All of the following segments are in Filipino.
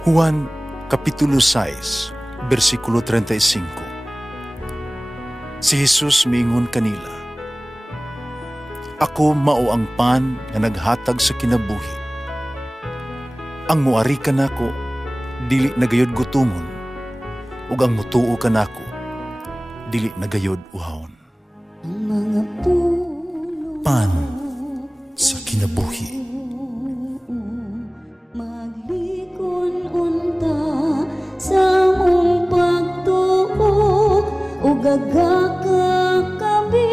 Juan Kapitulo 6, versikulo 35. Si Jesus miingon kanila, "Ako mao ang pan nga naghatag sa kinabuhi. Ang muari kanako dili nagayod gutomon, ug ang mutuo kanako dili nagayod uhawon." Pan sa kinabuhi. Gagakakabi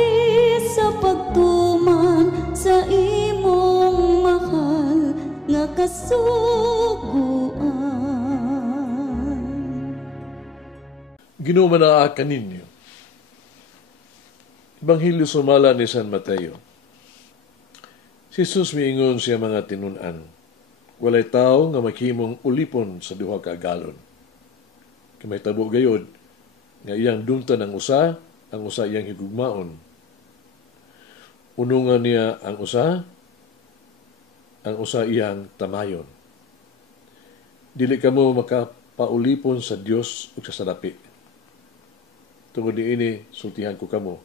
sa pagtuman sa imong mahal nga kasuguan. Ginumanaa kaninyo. Ebanghelyo sumala ni San Mateo. Si Jesus miingon siya mga tinunan, walay tao nga maghimong ulipon sa duha ka galon. Kamay tabo gayod, nga iyang dumtan ang usa iyang higugmaon. Unungan niya ang usa iyang tamayon. Dili kamo makapaulipon sa Dios ug sa salapi. Tungod niini sultihan ko kamo.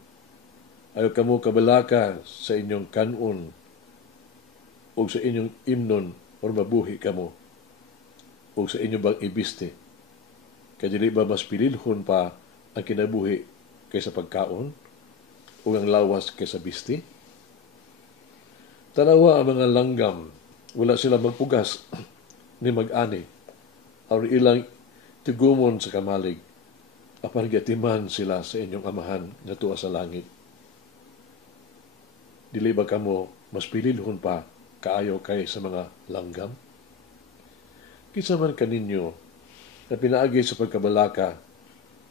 Ayaw kamo kabalaka sa inyong kanon o sa inyong imnon o mabuhi kamo o sa inyong bang ibiste. Kaya dili ba mas pililhon pa ang kinabuhi kaysa pagkaon o ang lawas kaysa bisti? Tanawa ang mga langgam, wala sila magpugas ni mag-ani, aron ilang tugumon sa kamalig, apan gatiman sila sa inyong amahan na tuwa sa langit. Dili ba kamo mas pililhon pa kaayo kay sa mga langgam? Kinsa man kaninyo na pinaagi sa pagkabalaka,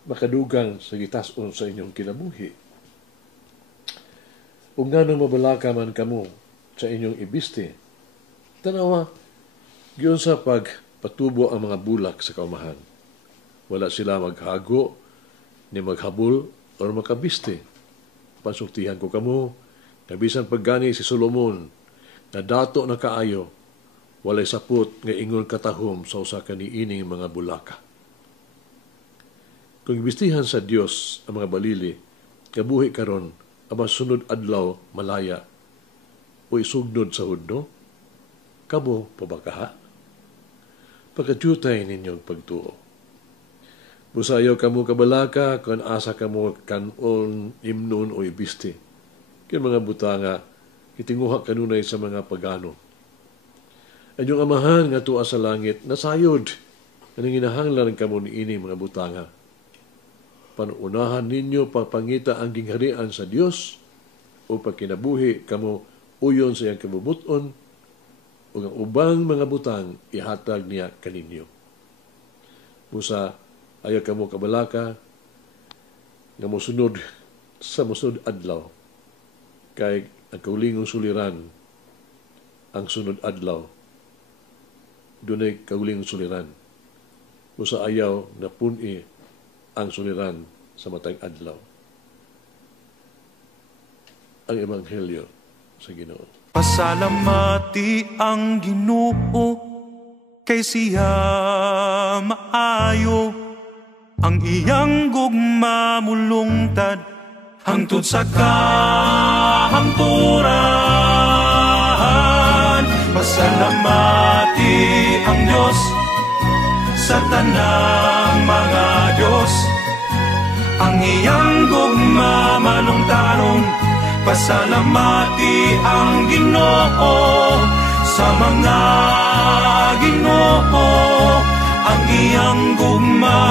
makadugang sa gitas-on sa inyong kinabuhi. Ug ngano mabalaka man kamo sa inyong ibiste, tanawa, giyon sa pagpatubo ang mga bulak sa kaumahan. Wala sila maghago, ni maghabol, o makabiste. Pansuktihan ko kamo, na bisan paggani si Solomon, na dato na kaayo, walay sapot nga ingon katahom sa usa ka niining mga bulaka. Kung ibistihan sa Dios ang mga balili, kabuhi karon aba sunod adlaw malaya o isugnod sa hudno, kamo pabakaha? Pagkadyutay ninyong pagtuo. Busayaw kamo kabalaka kung asa kamo kanon, imnon o ibisti. Kaya mga butanga, itinguha kanunay sa mga pagano. Anyong amahan nga tuwa sa langit, nasayod, anong inahanglan kamo ni ini mga butanga. Panuunahan ninyo papangita ang gingharian sa Dios o pagkinabuhi kamo uyon sa iyang kabubuton o ang ubang mga butang ihatag niya kaninyo. Busa, ayaw kamo kabalaka nga mosunod sa mosunod adlaw kay ang kaulingong suliran ang sunod adlaw. Dunay kaulingong suliran. Busa ayaw na puni ang suliran sa matang adlaw. Ang Ebanghelyo sa Ginoo. Pasalamati ang Ginoo kay siya maayo, ang iyang gugma mulungtad hangtod sa kahangturan. Pasalamati ang Diyos sa tanang mga Diyos, ang iyang gugma malungtaron. Pasalamati ang Ginoo sa mga Ginoo, ang iyang gugma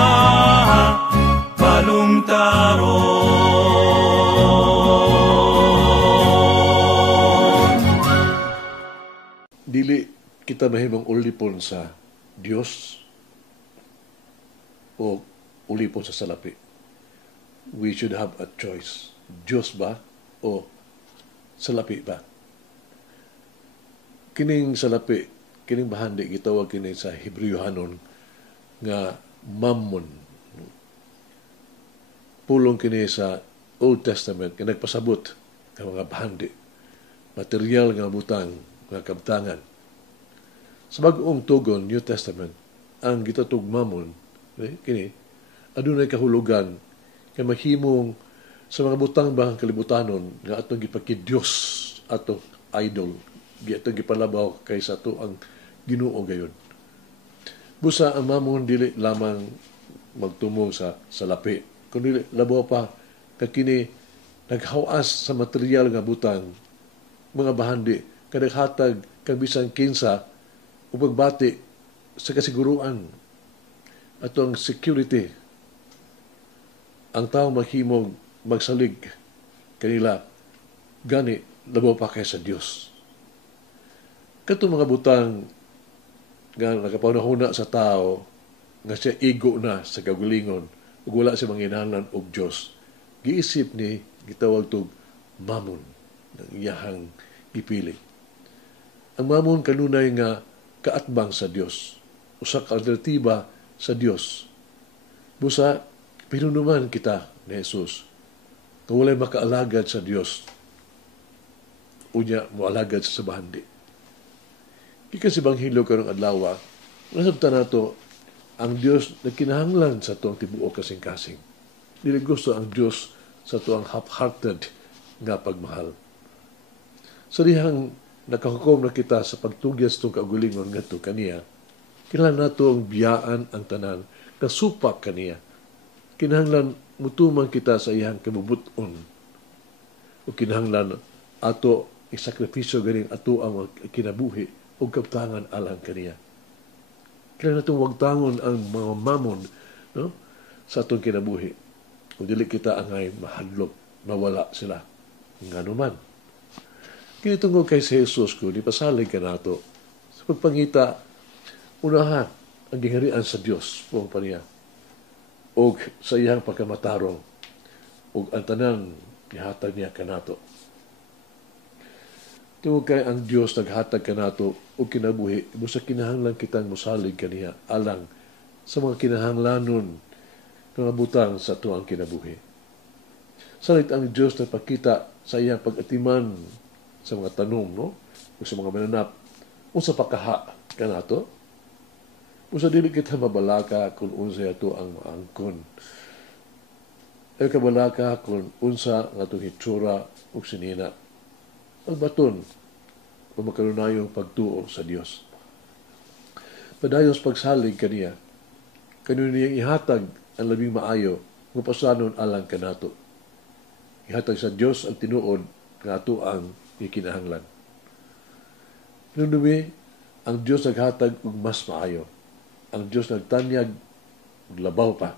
malungtaron. Dili kita mahimong ulipon sa Dios o ulipon sa salapi. We should have a choice. Diyos ba o salapi ba? Kining salapi, kining bahandi, gitawag kining sa Hebrewhanon nga mammon. Pulong kini sa Old Testament nga nagpasabot ng mga bahandi. Material nga butang, mga kabtangan. Sa bagong tugon, New Testament, ang gitatog mamon, kini, adunay kahulugan, kay mahimong sa mga butang bahang kalibutanon, nga atong gipakidiyos, atong idol, atong gipalabaw kaysa to ang Ginoo gayon. Busa ang mamon dili lamang magtumong sa lapi, kundi labaw pa kakini naghawas sa material nga butang, mga bahandi, kadaghatag kag bisan kinsa ug pagbati sa kasiguruan atong security. Ang tao mahimong magsalig kanila gani labaw pa kay sa Dios. Kato mga butang nga nakapanahuna sa tao nga siya igo na sa kagulingon ug wala siya manginahanglan og Dios, giisip ni gitawag tog mamon ng iyahang gipili. Ang mamon kanunay nga kaatbang sa Dios, usa ka alternatiba sa Dios. Busa pinunuman kita ni Jesus kung walay makaalagad sa Dios, unya moalagad sa bahandi. Gikan sa Ebanghelyo karong adlaw, nasabtan nato ang Dios na kinahanglan sa tuang tibuok kasing-kasing. Dili gusto ang Dios sa tuang half-hearted nga pagmahal. Sa dihang nakahukom na kita sa pagtugyas tong kaugalingon ngadto kaniya, kinahanglan nato ang biyaan ang tanan, kasupak kaniya. Kinahanglan mutuman kita sa iyang kabubuton. O kinahanglan ato isakripisyo ganing ato ang kinabuhi o kaptangan alang kaniya. Kailangan natong wagtangon ang mga mamon, no, sa atong kinabuhi. Kung dili kita angay mahadlok, mawala sila. Nga naman. Kinitungod kay si Jesus ko, di pasalig ka nato. Sa pagpangita, unahan ang gingarian sa Dios, buong paniya. O sa iyang pagkamatarong, o ang tanang ihatag niya ka nato. Tungod kay ang Dios naghatag kanato o kinabuhi, busa kinahanglan kitang mosalig kaniya alang sa mga kinahanglanon nga butang sa tuang kinabuhi. Salit ang Dios nagpakita sa iyang pag-atiman sa mga tanom, no? O sa mga mananap, o sa pakaha kanato. Busa dili kita mabalaka kung unsa ato ang maangkon. Ay kabalaka kung unsa nga itong hitsura o sinina. Ang baton o makarunayong pagtuo sa Dios. Padayos pagsalig kaniya, kanino niyang ihatag ang labing maayo ng pasanon alang kanato. Ihatag sa Dios ang tinuod nga ato ang ikinahanglan. Pinunumi, ang Dios naghatag og mas maayo. Ang Dios nagtanyag og labaw pa.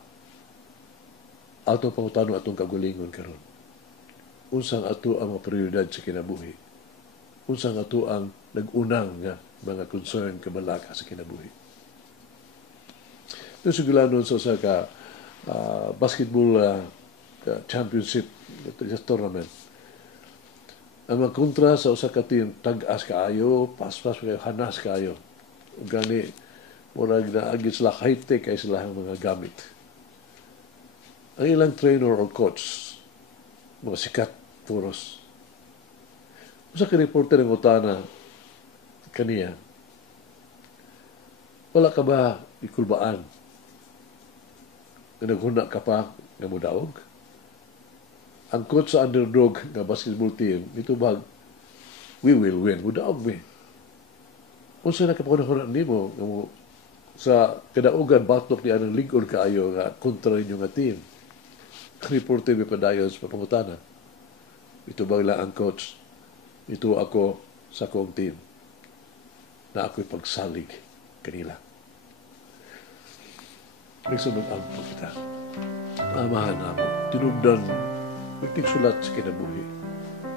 Ato pangutano atong kagulingon karon. Unsang ato ang mga prioridad sa kinabuhi? Unsang ato ang nag-unang nga mga concern kabalaka sa kinabuhi? Ito sigulanon sa usa ka basketball championship tournament. Ang mga kontra sa usa ka team, tag-as kaayo, pas-pas kayo, hanas kaayo. O gani, murag na agit sila high-tech ay sila ang mga gamit. Ang ilang trainer or coach, mga sikat, puros. Usa ka reporter ng utana kaniya, wala ka ba ikulbaan? Na naghuna ka pa nga mudaog? Ang coach sa underdog nga basketball team, ito ba, we will win. Mudaog me. Unsa na kapanahon nimo sa kadaugan batok ni anang ligon kaayo nga kontra ninyo nga team. Reporter mi padayon sa pangutana. Ito ba lang ang coach? Ito ako sa akong team na ako'y pagsalig kanila. Nagsunod ang kita. Amahan na mo. Tinugdan. Magtigsulat sa kinabuhi.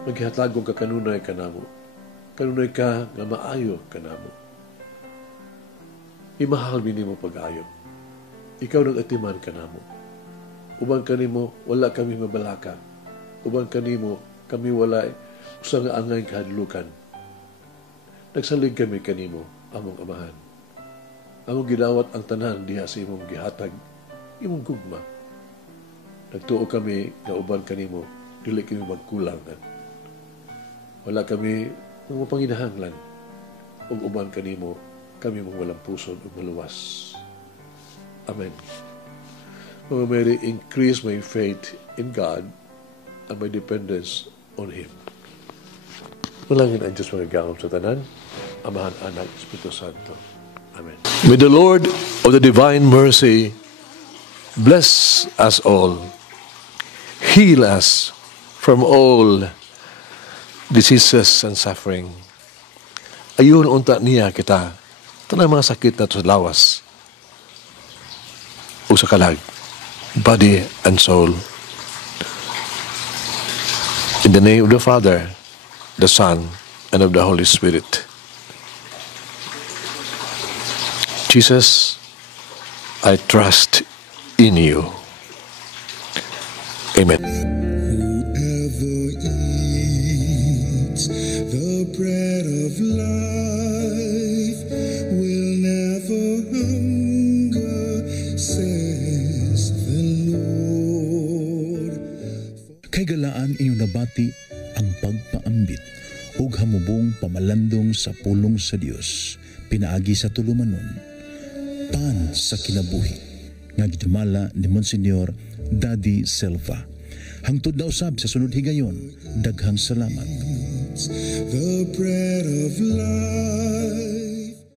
Maghihatagong ka kanunay ka na mo. Kanunay ka nga maayo ka na mo. Imahal minimo pag-ayo. Ikaw nag-atiman ka na mo. Uban kanimo, wala kami mabalaka. Uban kanimo, kami wala usa nga angay kahadlukan. Nagsalig kami kanimo, among amahan. Among gidawat ang tanan diha sa imong gihatag, imong gugma. Nagtuo kami nga uban kanimo, dili kami magkulangan. Wala kami ng mapanginahanglan. Ug uban kanimo, kami mong walang pusod ug maluwas. Amen. Mama Mary, increase my faith in God and my dependence on Him. Malangin ang Diyos mga gaom sa tanan, Amahan, Anak, Espiritu Santo. Amen. May the Lord of the divine mercy bless us all, heal us from all diseases and suffering. Ayun unta niya kita, tanang mga sakit na sa lawas, o sa kalag, body and soul. In the name of the Father, the Son, and of the Holy Spirit. Jesus, I trust in you. Amen. Whoever eats the bread of life will never hunger, says the Lord. Kay galaan inyong nabati ang pagpaambit ug hamubong pamalandong sa pulong sa Dios pinaagi sa tulumanon pan sa kinabuhi nga gidumala ni Monsignor Daddy Silva. Hangtod na usab sa sunod higayon, daghang salamat. The bread of life